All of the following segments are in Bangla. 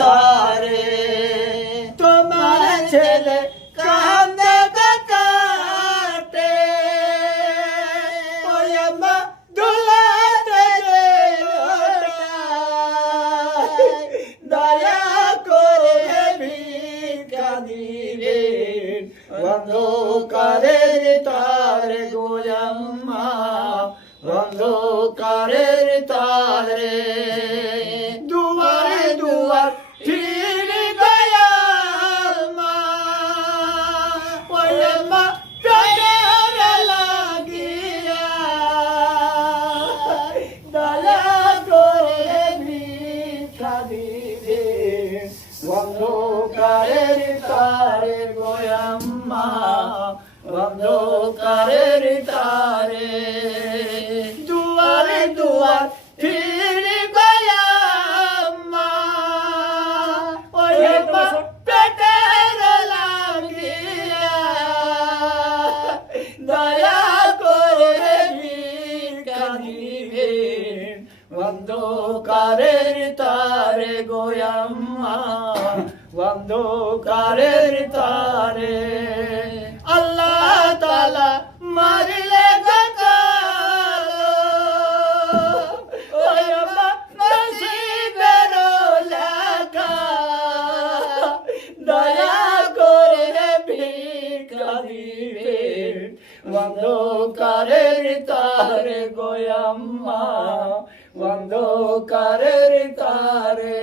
তারে তোমার ছেলে কান্দে কাটে ওই মা দুলাতে দয়া করে ভিক্ষা দিবেন অন্ধকারের তারে গোয়াম্মা অন্ধকারের তারে দুয়ারে দুয়ার ফিরে দয়াল মা ওই মা প্রাণের লাগিয়া দয়া করে ভিক্ষা দিবেন অন্ধকারের তারে গোয়াম্মা অন্ধকারের তারে দুয়ারে দুয়ার ফিরে গয়াম্মা ওই পেটের লাগিয়া দয়া করে ভিক্ষা দিবেন অন্ধকারের তারে গোয়াম্মা অন্ধকারের তারে আল্লাহ তাআলা মারিলে গাকালো ওই নসিবের লেখা দয়া করে ভিক্ষা দিবেন অন্ধকারের তারে গোয়াম্মা অন্ধকারের তারে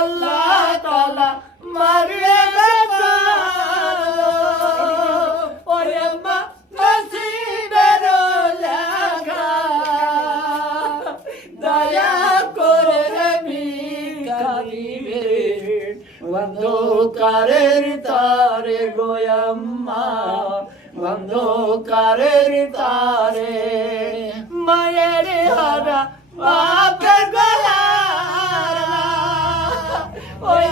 আল্লাহ তাআলা মারিলে গাকালো ওই নসিবের লেখা দয়া করে ভিক্ষা দিবেন অন্ধকারের তারে গোয়াম্মা অন্ধকারের তারে মায়ের হারা বাপের গলারা ওই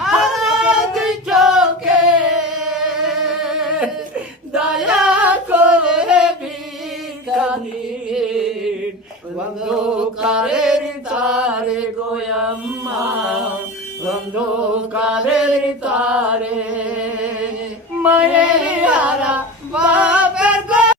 হাত চোখে দয়া করে ভিক্ষা দিবেন অন্ধকারের তারে গোয়াম্মা অন্ধকারের তারে মায়ের হারা